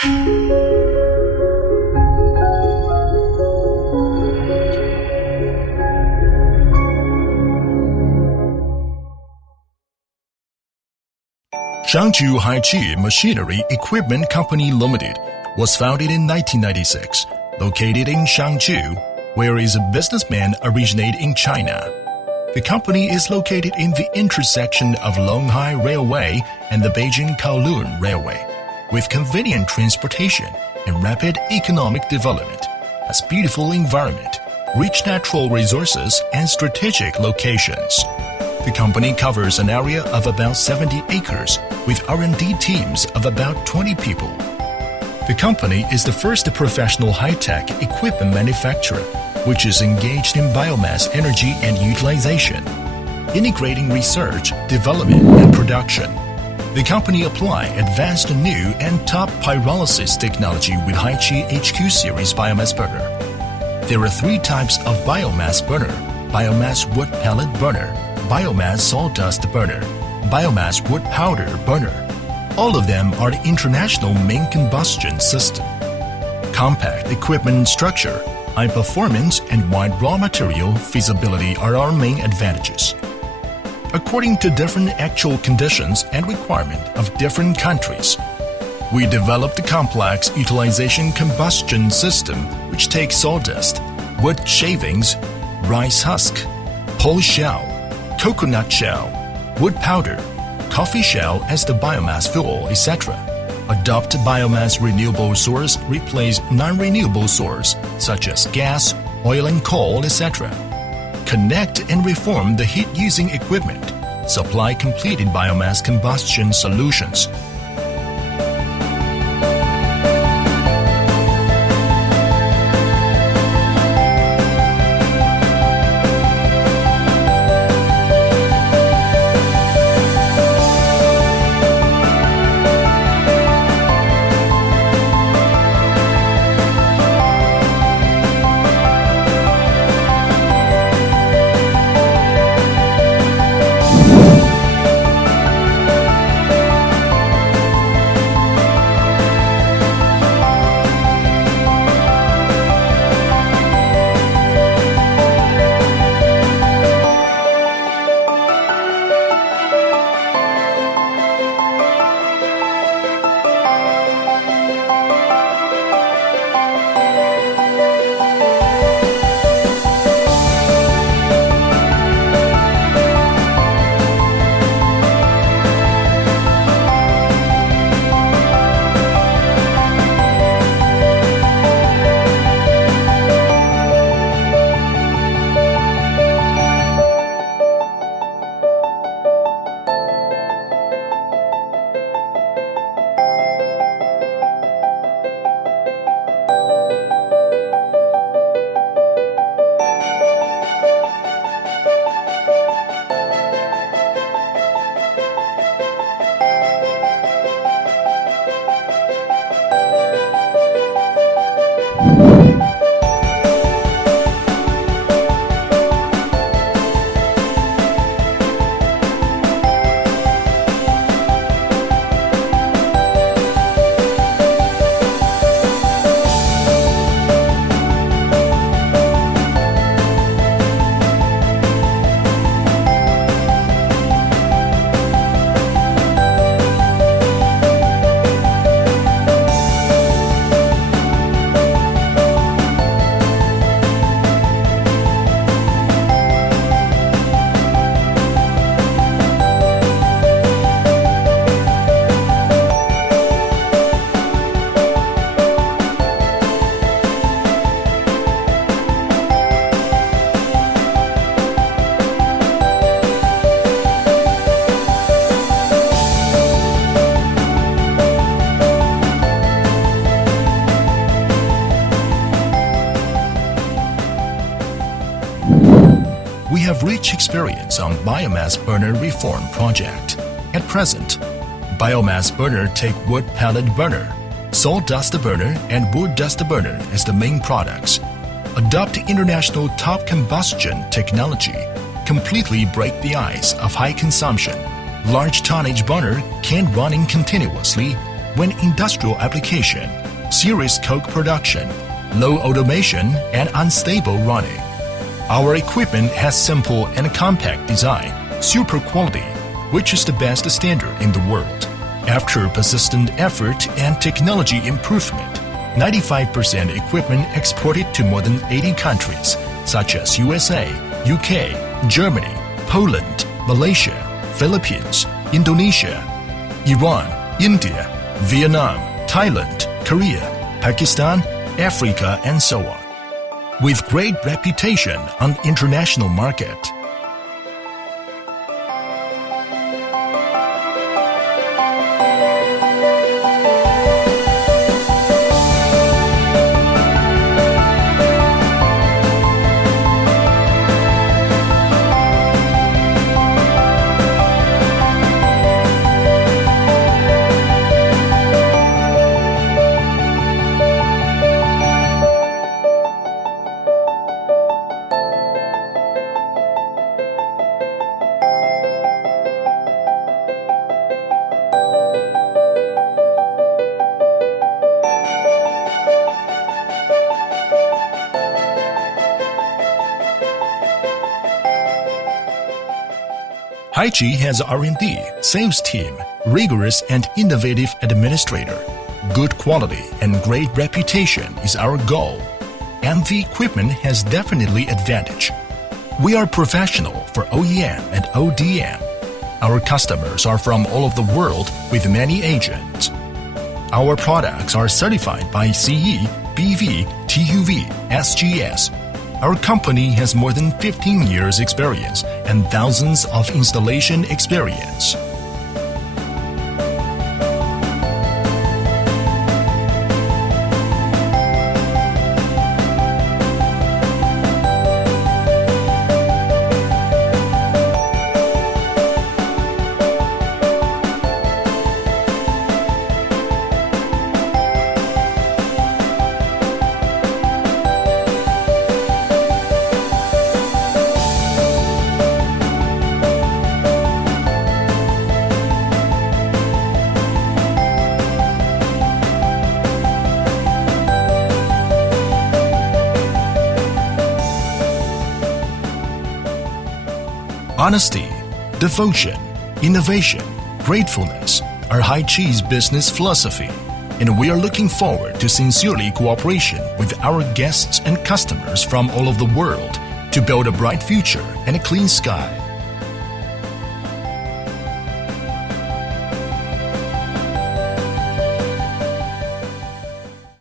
Skype Machinery Equipment Company Limited was founded in 1996, located in Shangju, whereas a businessman originated in China. The company is located in the intersection of Longhai Railway and the Beijing-Kowloon Railway, with convenient transportation and rapid economic development, has beautiful environment, rich natural resources, and strategic locations. The company covers an area of about 70 acres with R&D teams of about 20 people. The company is the first professional high-tech equipment manufacturer which is engaged in biomass energy and utilization, integrating research, development, and production. The company applies advanced new and top pyrolysis technology with Haiqi HQ series biomass burner. There are three types of biomass burner: biomass wood pellet burner, biomass sawdust burner, biomass wood powder burner. All of them are the international main combustion system. Compact equipment structure, high performance, and wide raw material feasibility are our main advantages. According to different actual conditions and requirement of different countries, we developed a complex utilization combustion system which takes sawdust, wood shavings, rice husk, pole shell, coconut shell, wood powder, coffee shell as the biomass fuel, etc. Adopt biomass renewable source, replace non-renewable source such as gas, oil and coal, etc. Connect and reform the heat-using equipment. Supply completed biomass combustion solutions. We have rich experience on biomass burner reform project. At present, biomass burner take wood pellet burner, sawdust burner, and wood dust burner as the main products. Adopt international top combustion technology. Completely break the ice of high consumption. Large tonnage burner can run in continuously, when industrial application, serious coke production, low automation, and unstable running. Our equipment has simple and compact design, super quality, which is the best standard in the world. After persistent effort and technology improvement, 95% equipment exported to more than 80 countries, such as USA, UK, Germany, Poland, Malaysia, Philippines, Indonesia, Iran, India, Vietnam, Thailand, Korea, Pakistan, Africa, and so on, with great reputation on the international market. Haiqi has R&D, sales team, rigorous and innovative administrator. Good quality and great reputation is our goal, and the equipment has definitely advantage. We are professional for OEM and ODM. Our customers are from all over the world with many agents. Our products are certified by CE, BV, TUV, SGS. Our company has more than 15 years experience and thousands of installation experience. Honesty, devotion, innovation, gratefulness are Haiqi's business philosophy, and we are looking forward to sincerely cooperation with our guests and customers from all over the world to build a bright future and a clean sky.